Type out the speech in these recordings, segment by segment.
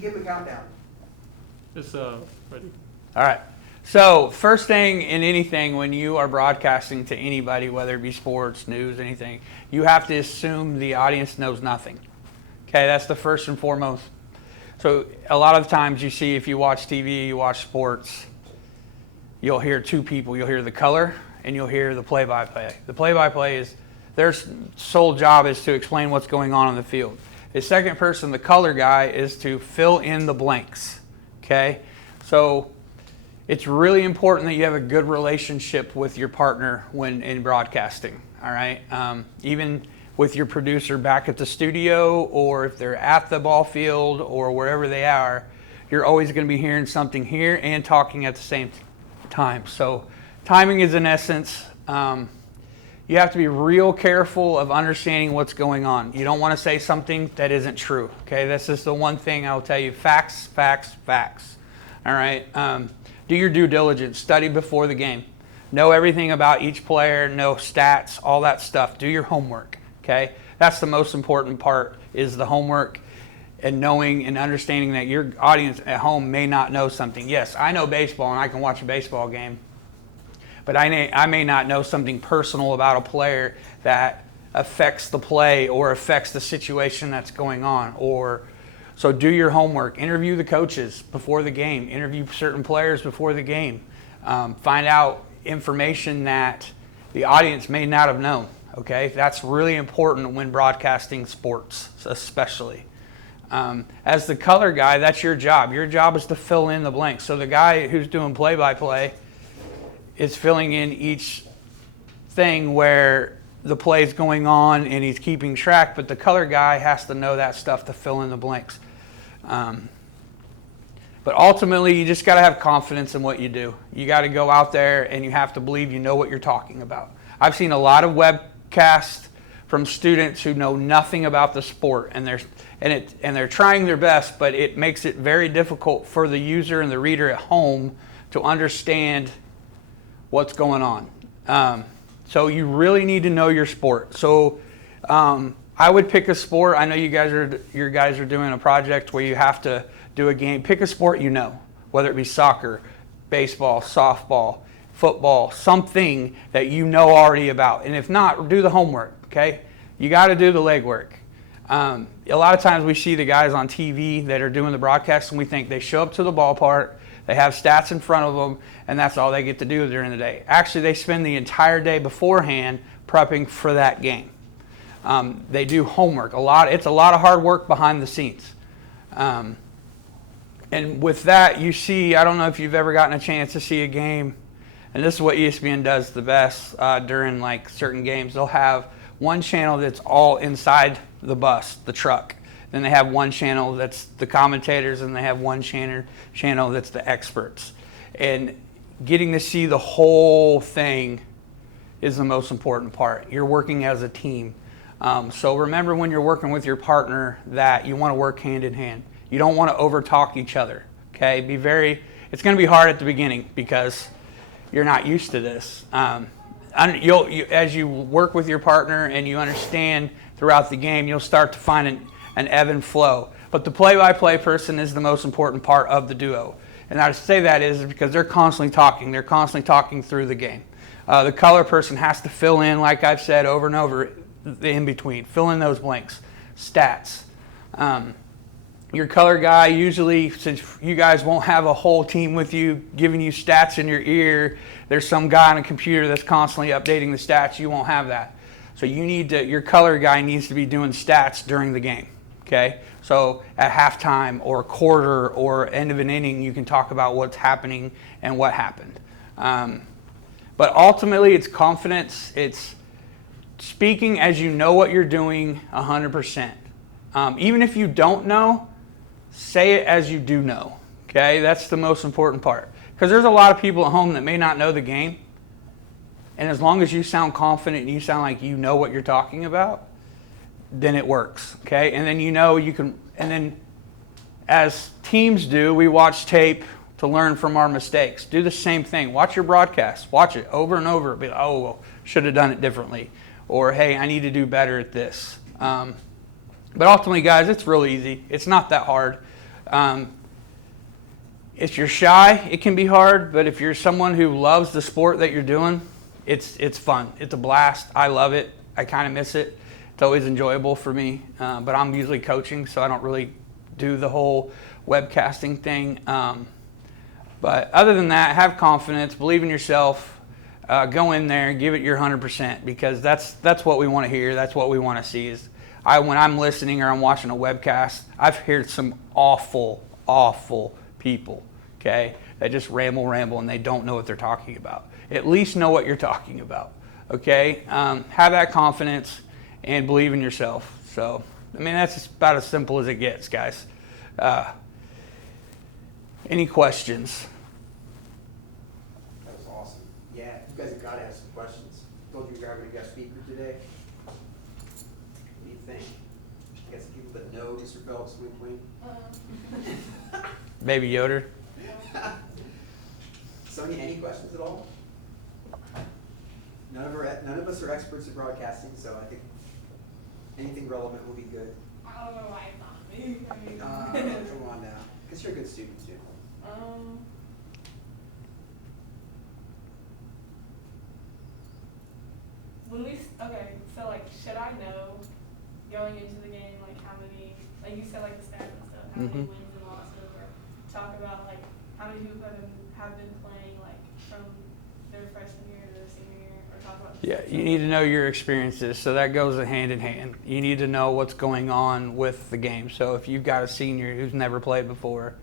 you give a countdown? It's ready. All right. So first thing in anything, when you are broadcasting to anybody, whether it be sports, news, anything, you have to assume the audience knows nothing. Okay, that's the first and foremost. So a lot of times you see, if you watch TV, you watch sports, you'll hear two people. You'll hear the color and you'll hear the play-by-play. The play-by-play is, their sole job is to explain what's going on the field. The second person, the color guy, is to fill in the blanks. Okay, so it's really important that you have a good relationship with your partner when in broadcasting. All right, even with your producer back at the studio, or if they're at the ball field or wherever they are, you're always going to be hearing something here and talking at the same time. So timing is in essence. You have to be real careful of understanding what's going on. You don't want to say something that isn't true. Okay, this is the one thing I'll tell you: facts, facts, facts. All right. Do your due diligence. Study before the game. Know everything about each player. Know stats, all that stuff. Do your homework. Okay, that's the most important part, is the homework, and knowing and understanding that your audience at home may not know something. Yes, I know baseball and I can watch a baseball game, but I may not know something personal about a player that affects the play or affects the situation that's going on. So do your homework. Interview the coaches before the game. Interview certain players before the game. Find out information that the audience may not have known. Okay, that's really important when broadcasting sports, especially. As the color guy, that's your job. Your job is to fill in the blanks. So the guy who's doing play-by-play is filling in each thing where the play is going on and he's keeping track, but the color guy has to know that stuff to fill in the blanks. But ultimately, you just got to have confidence in what you do. You got to go out there and you have to believe you know what you're talking about. I've seen a lot of webcasts from students who know nothing about the sport, and they're trying their best, but it makes it very difficult for the user and the reader at home to understand what's going on. So you really need to know your sport. So I would pick a sport. I know you guys are doing a project where you have to do a game. Pick a sport you know, whether it be soccer, baseball, softball, football, something that you know already about. And if not, do the homework, okay? You got to do the legwork. A lot of times we see the guys on TV that are doing the broadcast and we think they show up to the ballpark, they have stats in front of them, and that's all they get to do during the day. Actually, they spend the entire day beforehand prepping for that game. They do homework. It's a lot of hard work behind the scenes. And with that, you see, I don't know if you've ever gotten a chance to see a game, and this is what ESPN does the best during like certain games. They'll have one channel that's all inside the bus, the truck. Then they have one channel that's the commentators, and they have one channel that's the experts. And getting to see the whole thing is the most important part. You're working as a team. So remember, when you're working with your partner, that you want to work hand in hand. You don't want to overtalk each other. Okay, it's going to be hard at the beginning because you're not used to this. As you work with your partner and you understand throughout the game, you'll start to find an ebb and flow. But the play-by-play person is the most important part of the duo. And I say that is because they're constantly talking. They're constantly talking through the game. The color person has to fill in, like I've said over and over, the in-between. Fill in those blanks. Stats. Your color guy, usually, since you guys won't have a whole team with you giving you stats in your ear, there's some guy on a computer that's constantly updating the stats. You won't have that. So your color guy needs to be doing stats during the game. Okay? So at halftime or a quarter or end of an inning, you can talk about what's happening and what happened. But ultimately, it's confidence. It's speaking as you know what you're doing 100%. Even if you don't know, say it as you do know. Okay? That's the most important part. Because there's a lot of people at home that may not know the game. And as long as you sound confident and you sound like you know what you're talking about, then it works. Okay? And then and then as teams do, we watch tape to learn from our mistakes. Do the same thing. Watch your broadcast. Watch it over and over. Be like, oh, well, should have done it differently. Or, hey, I need to do better at this. But ultimately, guys, it's real easy. It's not that hard. If you're shy, it can be hard, but if you're someone who loves the sport that you're doing, it's fun. It's a blast. I love it. I kind of miss it. It's always enjoyable for me, but I'm usually coaching, so I don't really do the whole webcasting thing. But other than that, have confidence, believe in yourself, go in there and give it your 100%, because that's what we want to hear. That's what we want to see. Is when I'm listening or I'm watching a webcast, I've heard some awful people, okay, that just ramble, and they don't know what they're talking about. At least know what you're talking about, okay? Have that confidence and believe in yourself. So, I mean, that's about as simple as it gets, guys. Any questions? That was awesome. Yeah, you guys have got to have some questions. Told you we were going to get a speaker today. What do you think? You got some people that know Mr. Phelps, wink, wink. Baby Yoder? Sonia, any questions at all? None of us are experts at broadcasting, so I think anything relevant will be good. I don't know why it's not me. I mean, Come on now. Because you're a good student, too. So like, should I know going into the game, like how many, like you said, like the stats and stuff, how many wins and losses, or talk about like how many people have been playing like from their freshman year to their senior year, or talk about. Yeah, you need to know your experiences, so that goes hand in hand. You need to know what's going on with the game. So if you've got a senior who's never played before,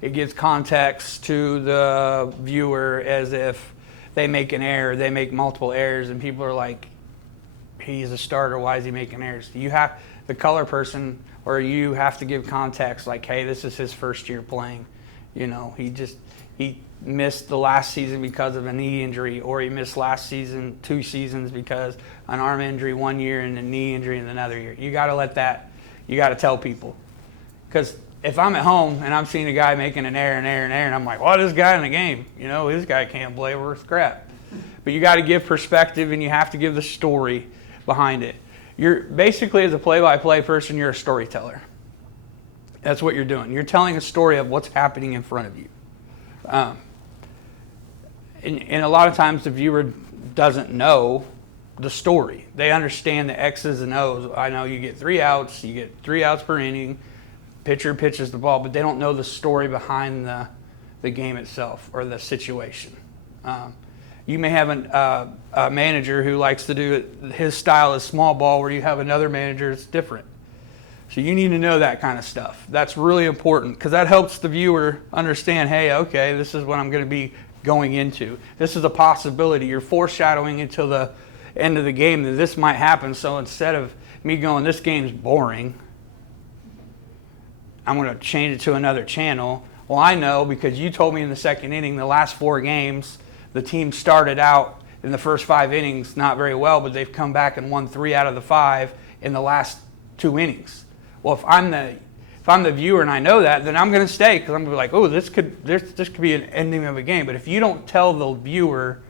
it gives context to the viewer as if they make an error, they make multiple errors, and people are like, he's a starter, why is he making errors? The color person or you have to give context like, hey, this is his first year playing. You know, he missed the last season because of a knee injury, or he missed last season 2 seasons because an arm injury 1 year and a knee injury in another year. You got to tell people. Because if I'm at home and I'm seeing a guy making an error, and I'm like, well, this guy in the game, you know, this guy can't play worth crap. But you got to give perspective, and you have to give the story behind it. You're basically, as a play-by-play person, you're a storyteller. That's what you're doing. You're telling a story of what's happening in front of you. And a lot of times the viewer doesn't know the story. They understand the X's and O's. I know you get 3 outs. You get 3 outs per inning. Pitcher pitches the ball, but they don't know the story behind the game itself or the situation. You may have a manager who likes to do it. His style is small ball, where you have another manager that's different. So you need to know that kind of stuff. That's really important, because that helps the viewer understand, hey, okay, this is what I'm going to be going into. This is a possibility. You're foreshadowing until the end of the game that this might happen. So instead of me going, this game's boring, I'm going to change it to another channel. Well, I know because you told me in the second inning, the last 4 games, the team started out in the first 5 innings not very well, but they've come back and won 3 out of the 5 in the last 2 innings. Well, if I'm the viewer and I know that, then I'm going to stay, because I'm going to be like, oh, this could be an ending of a game. But if you don't tell the viewer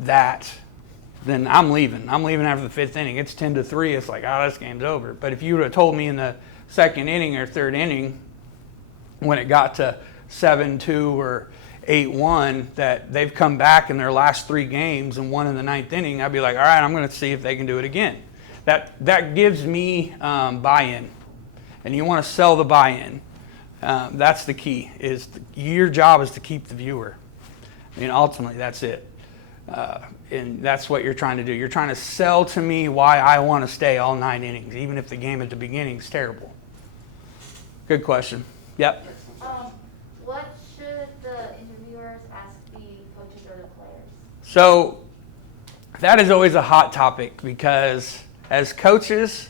that, then I'm leaving. I'm leaving after the 5th inning. It's 10-3. It's like, oh, this game's over. But if you would have told me in the second inning or third inning, when it got to 7-2 or 8-1, that they've come back in their last 3 games and won in the 9th inning, I'd be like, all right, I'm going to see if they can do it again. That gives me buy-in, and you want to sell the buy-in. That's the key. Your job is to keep the viewer. I mean, ultimately, that's it. And that's what you're trying to do. You're trying to sell to me why I want to stay all 9 innings, even if the game at the beginning is terrible. Good question. Yep. What should the interviewers ask the coaches or the players? So that is always a hot topic, because as coaches,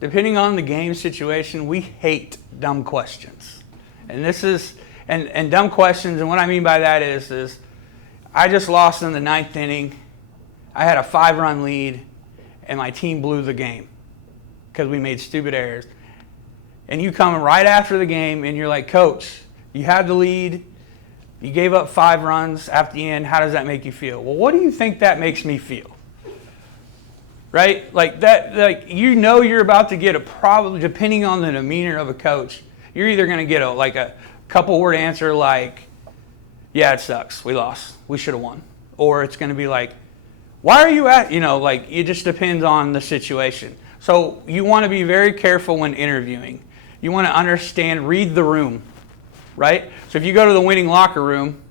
depending on the game situation, we hate dumb questions. And this is and dumb questions, and what I mean by that is I just lost in the 9th inning. I had a 5-run lead, and my team blew the game because we made stupid errors. And you come right after the game, and you're like, Coach, you had the lead. You gave up 5 runs after the end. How does that make you feel? Well, what do you think that makes me feel? Right? Like that, like, you know, you're about to get a problem, depending on the demeanor of a coach. you're either going to get a couple word answer like, yeah, it sucks, we lost, we should have won, or it's going to be like, why are you at, like, it just depends on the situation. So you want to be very careful when interviewing. You want to understand, read the room, right? So if you go to the winning locker room,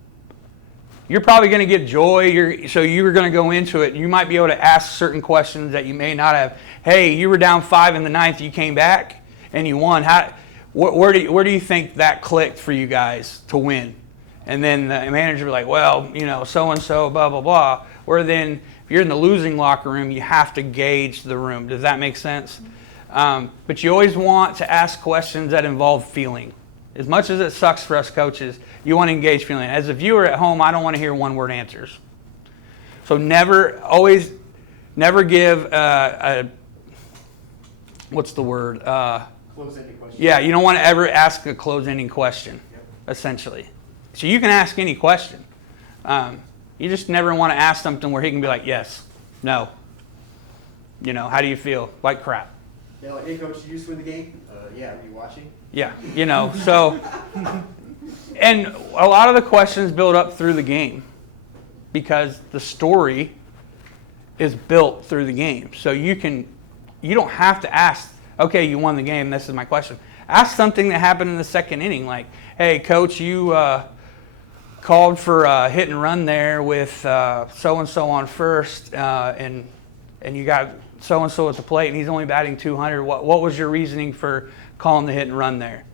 you're probably going to get joy. So you're going to go into it. You might be able to ask certain questions that you may not have. Hey, you were down 5 in the 9th, you came back and you won. Where do you think that clicked for you guys to win? And then the manager will be like, well, so-and-so, blah, blah, blah. Where then, if you're in the losing locker room, you have to gauge the room. Does that make sense? But you always want to ask questions that involve feeling. As much as it sucks for us coaches, you want to engage feeling. As a viewer at home, I don't want to hear one-word answers. So never give what's the word? Close-ended question. Yeah, you don't want to ever ask a close-ending question, essentially. So you can ask any question. You just never want to ask something where he can be like, yes, no. How do you feel? Like crap. Yeah, like, hey, coach, did you just win the game? Yeah, are you watching? Yeah, so, and a lot of the questions build up through the game because the story is built through the game. So you don't have to ask, okay, you won the game, this is my question. Ask something that happened in the second inning, like, hey, coach, you called for a hit and run there with so-and-so on first, and you got so-and-so at the plate, and he's only batting 200. What was your reasoning for calling the hit and run there?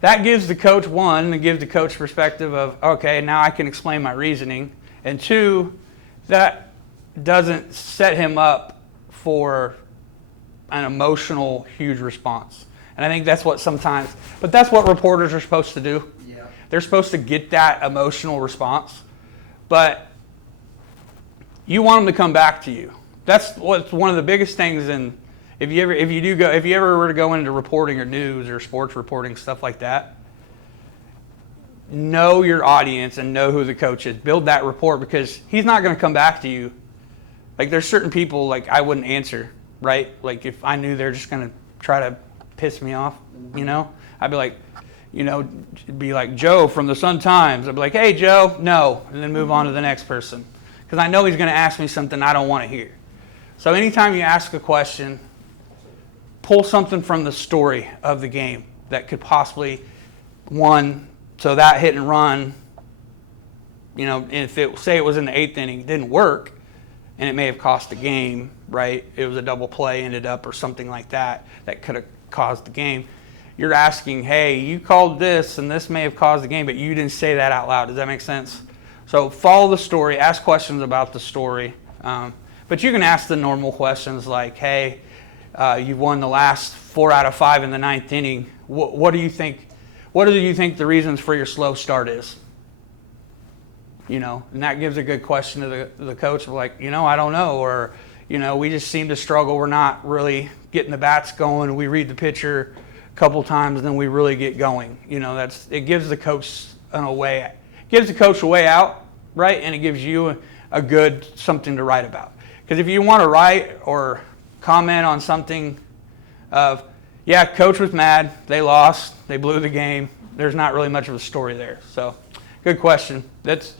That gives the coach, one, it gives the coach perspective of, okay, now I can explain my reasoning. And two, that doesn't set him up for an emotional, huge response. And I think that's what that's what reporters are supposed to do. Yeah. They're supposed to get that emotional response. But you want them to come back to you. That's what's one of the biggest things if you ever were to go into reporting or news or sports reporting, stuff like that, know your audience and know who the coach is. Build that rapport because he's not going to come back to you. Like there's certain people like I wouldn't answer, right? Like if I knew they're just going to try to piss me off, I'd be like, be like Joe from the Sun-Times. I'd be like, hey, Joe, no, and then move on to the next person because I know he's going to ask me something I don't want to hear. So anytime you ask a question, pull something from the story of the game that could possibly, so that hit and run, if say it was in the 8th inning, didn't work, and it may have cost the game, right? It was a double play, ended up, or something like that could have caused the game. You're asking, hey, you called this, and this may have caused the game, but you didn't say that out loud. Does that make sense? So follow the story, ask questions about the story. But you can ask the normal questions like, hey, you've won the last 4 out of 5 in the 9th inning. What do you think? What do you think the reasons for your slow start is? And that gives a good question to the coach of like, I don't know, or we just seem to struggle. We're not really getting the bats going. We read the pitcher a couple times, and then we really get going. It gives the coach a way out, right? And it gives you a good something to write about. Because if you want to write or comment on something of, yeah, coach was mad, they lost, they blew the game, there's not really much of a story there. So, good question. That's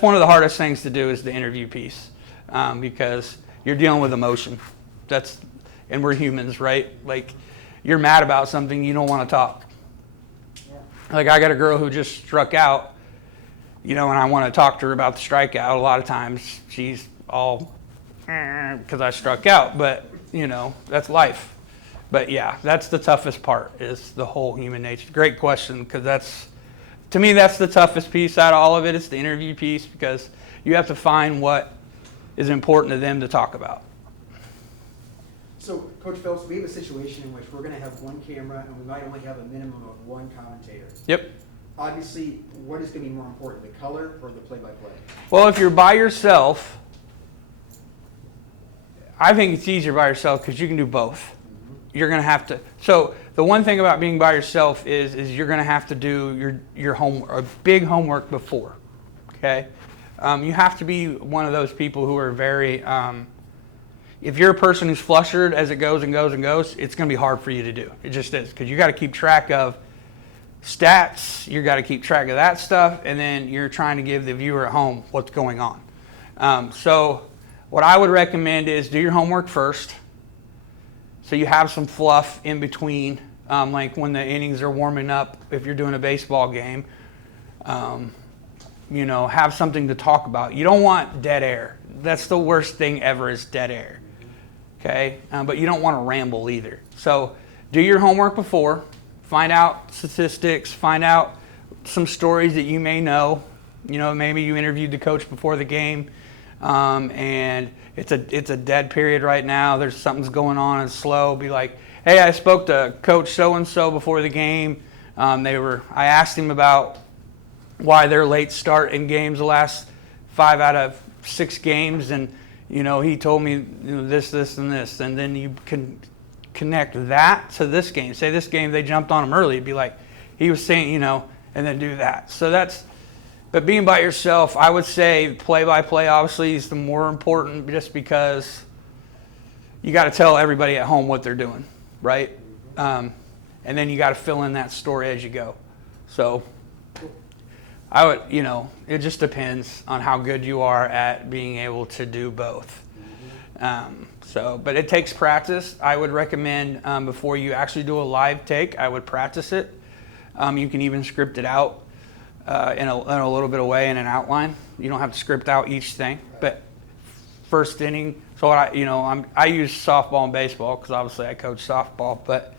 one of the hardest things to do is the interview piece because you're dealing with emotion. And we're humans, right? Like, you're mad about something, you don't want to talk. Yeah. Like, I got a girl who just struck out, and I want to talk to her about the strikeout. A lot of times she's all, because I struck out, but that's life. But yeah, that's the toughest part is the whole human nature. Great question, because to me that's the toughest piece out of all of it. It's the interview piece because you have to find what is important to them to talk about. So, Coach Phelps, we have a situation in which we're going to have one camera and we might only have a minimum of one commentator. Yep. Obviously, what is going to be more important, the color or the play-by-play? Well, if you're by yourself, I think it's easier by yourself because you can do both. Mm-hmm. You're going to have to. So the one thing about being by yourself is you're going to have to do your homework, a big homework before. Okay, you have to be one of those people who are very. If you're a person who's flustered as it goes and goes and goes, it's going to be hard for you to do. It just is because you got to keep track of Stats, you got to keep track of that stuff, and then you're trying to give the viewer at home what's going on. So what I would recommend is do your homework first, so you have some fluff in between, like when the innings are warming up, if you're doing a baseball game, have something to talk about. You don't want dead air. That's the worst thing ever, is dead air. Okay? But you don't want to ramble either. So do your homework before. Find out statistics. Find out some stories that you may know. Maybe you interviewed the coach before the game, and it's a dead period right now. There's something's going on. It's slow. Be like, hey, I spoke to Coach so-and-so before the game. I asked him about why their late start in games the last 5 out of 6 games, and he told me this, and this, and then you can connect that to this game. Say this game they jumped on him early. It'd be like he was saying, and then do that. So but being by yourself, I would say play-by-play obviously is the more important, just because you got to tell everybody at home what they're doing, right? And then you got to fill in that story as you go. So I would, it just depends on how good you are at being able to do both. But it takes practice. I would recommend before you actually do a live take, I would practice it. You can even script it out in a little bit of way in an outline. You don't have to script out each thing. But first inning, so I use softball and baseball because obviously I coach softball. But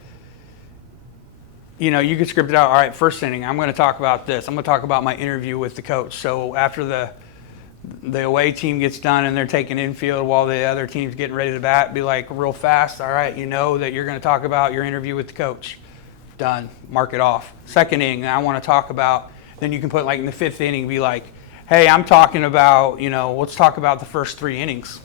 you can script it out. All right, first inning, I'm going to talk about this. I'm going to talk about my interview with the coach. So after the away team gets done and they're taking infield while the other team's getting ready to bat, be like real fast. All right, that you're going to talk about your interview with the coach. Done. Mark it off. Second inning, I want to talk about. Then you can put like in the 5th inning, be like, hey, I'm talking about, let's talk about the first 3 innings.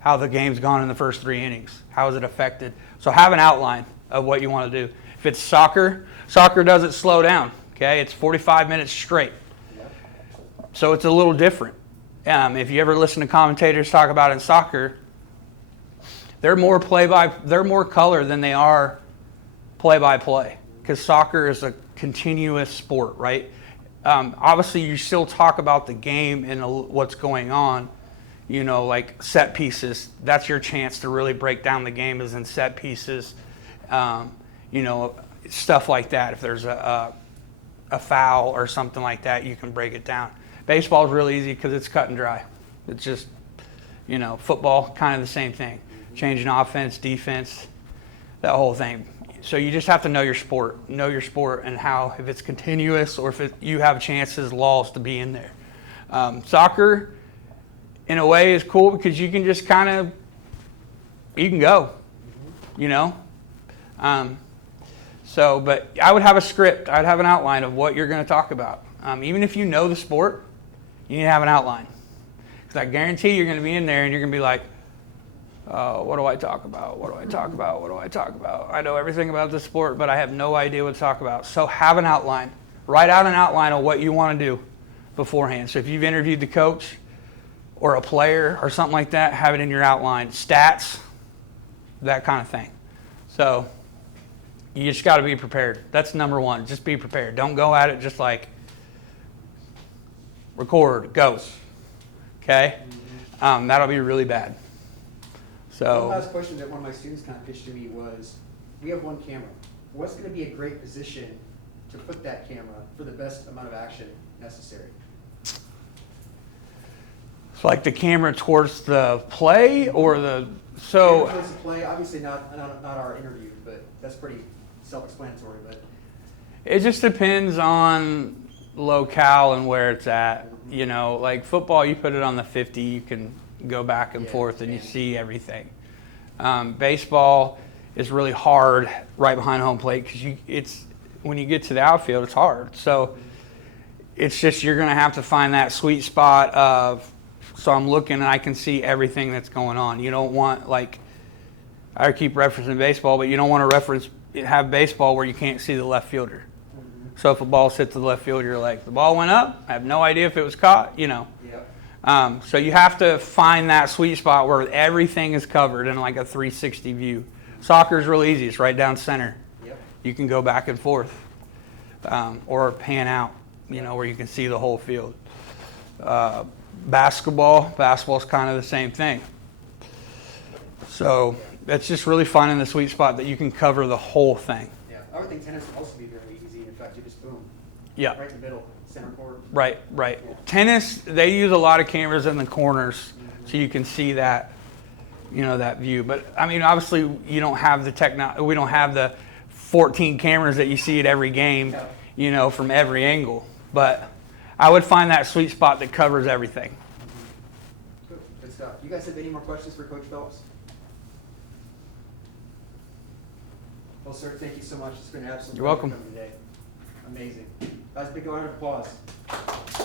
How the game's gone in the first 3 innings. How is it affected? So have an outline of what you want to do. If it's soccer doesn't slow down. Okay, it's 45 minutes straight. So it's a little different. If you ever listen to commentators talk about in soccer, they're more color than they are play-by-play, because soccer is a continuous sport, right? Obviously, you still talk about the game and what's going on. Like set pieces. That's your chance to really break down the game, is in set pieces. Stuff like that. If there's a foul or something like that, you can break it down. Baseball is really easy because it's cut and dry. It's just, football, kind of the same thing. Changing offense, defense, that whole thing. So you just have to know your sport and how, if it's continuous or if you have chances, lulls to be in there. Soccer, in a way, is cool because you can just you can go, but I would have a script. I'd have an outline of what you're going to talk about. Even if you know the sport, you need to have an outline. Because I guarantee you're going to be in there and you're going to be like, what do I talk about? What do I talk about? What do I talk about? I know everything about this sport, but I have no idea what to talk about. So have an outline. Write out an outline of what you want to do beforehand. So if you've interviewed the coach or a player or something like that, have it in your outline. Stats, that kind of thing. So you just got to be prepared. That's number one. Just be prepared. Don't go at it just like record, go. Okay? That'll be really bad. So one last question that one of my students kind of pitched to me was, we have one camera. What's going to be a great position to put that camera for the best amount of action necessary? it's like the camera towards the play or the Camera towards the play, obviously not our interview, but that's pretty self-explanatory. But it just depends on locale and where it's at. Like football, you put it on the 50, you can go back and forth and you see everything. Baseball is really hard right behind home plate because when you get to the outfield, it's hard. So it's just you're going to have to find that sweet spot of, so I'm looking and I can see everything that's going on. You don't want, like, I keep referencing baseball, but you don't want to have baseball where you can't see the left fielder. So if a ball hits the left field, you're like, the ball went up. I have no idea if it was caught, Yep. So you have to find that sweet spot where everything is covered in like a 360 view. Soccer is real easy. It's right down center. Yep. You can go back and forth. or pan out, where you can see the whole field. Basketball's kind of the same thing. So it's just really finding the sweet spot that you can cover the whole thing. Yeah, I would think tennis would also be very easy. In fact, you just boom. Yeah. Right in the middle, center court. Right. Yeah. Tennis, they use a lot of cameras in the corners, so you can see that, that view. But I mean, obviously, you don't have we don't have the 14 cameras that you see at every game, from every angle. But I would find that sweet spot that covers everything. Good stuff. You guys have any more questions for Coach Phelps? Well, sir, thank you so much. It's been an absolute You're welcome. pleasure coming today. Amazing. Guys, big round of applause.